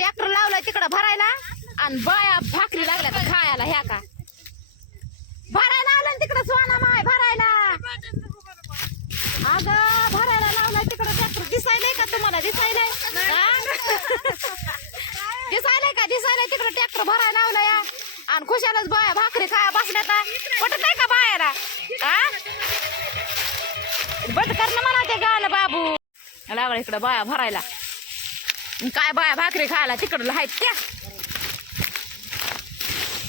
Tractor लावलाय तिकडं भरायला आणि बाया भाकरी लागल्या तर खायला ह्या का? भरायला आलं तिकडं सोना माय भरायला. अगं भरायला लावलाय तिकडं ट्रॅक्टर. दिसायलाय का तुम्हाला? दिसायलाय? दिसायलाय का? दिसायलाय तिकडं ट्रॅक्टर भरायला लावलाय या. आणि खुशालाच बाया भाकरी खाया बसण्यात तर पटत नाही का बायाला? बट करणं म्हणा ते गाणं बाबू. लागला इकडं बाया भरायला. काय बाया भाकरी खायला तिकडं आहेत त्या.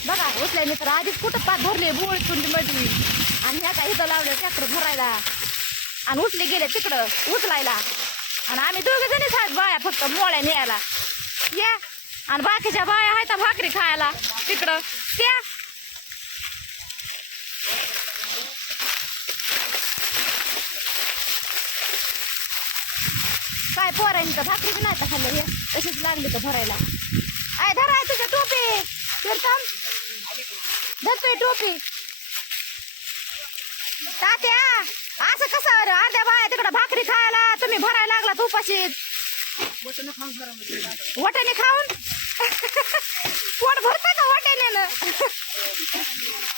बघा उचल्याने तर आधीच कुठं पात भरले बोळ चुंडी मध्ये आणि ह्या काय इथं लावलं ट्रॅक्टर भरायला. आणि उचले गेले तिकडं उचलायला. आणि आम्ही दोघे जणीच आहेत बाया फक्त मोळ्या न्यायला. या. आणि बाकीच्या बाया आहेत भाकरी खायला. तिकडं त्या. काय पोरायनी तर भाकरी बी नाही तर खाल्लं हे तशीच लागली तर भरायला. आय धराय तुझ्या टोपी. कीर्तन धरतोय टोपी. तात्या असं कसं अरे अर्ध्या बाया तिकडं भाकरी खायला तुम्ही भरायला लागला उपाशीत. वाट्याने खाऊन? पोट भरत का वाट्याने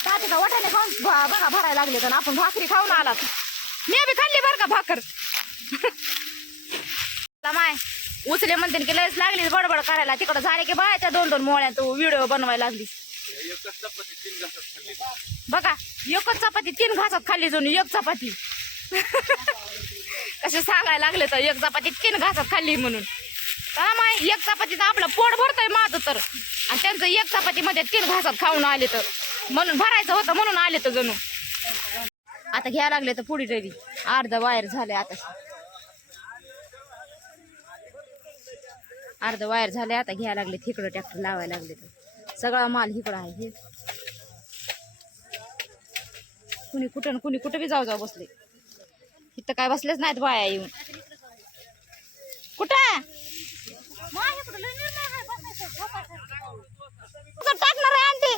ताते का वाट्याने खाऊन बघा भरायला लागले तर आपण भाकरी खाऊन आलात. मी बी खाल्ली बरं का भाकर. माय. उचले म्हणते की लयच लागली बडबड करायला. तिकडं झाले की बाय त्या दोन दोन मोळ्या तू व्हिडिओ बनवायला लागली बघा एकच चपाती तीन घासात खाल्ली जाऊन एक चपाती. कसे सांगायला लागले तर एक चपाती तीन घासात खाल्ली म्हणून. का माय एक चपातीत आपलं पोट भरतोय माझं तर. आणि त्यांचं एक चपातीमध्ये तीन घासात खाऊन आले तर. म्हणून भरायचं होतं म्हणून आले तर जणू. आता घ्यायला लागले तर पुढे तरी अर्धा वायर झाले आता. अर्ध वायर झाले आता घ्यायला लागले तिकडं ट्रॅक्टर लावायला लागले तर. सगळा माल इकडं आहे हे. कुणी कुठं कुणी कुठं बी जाऊ जाऊ बसले. इथं काय बसलेच नाहीत बाया येऊन. कुठं? टाकणार आहे आंटी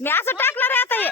मी असं टाकणार आहे आता हे.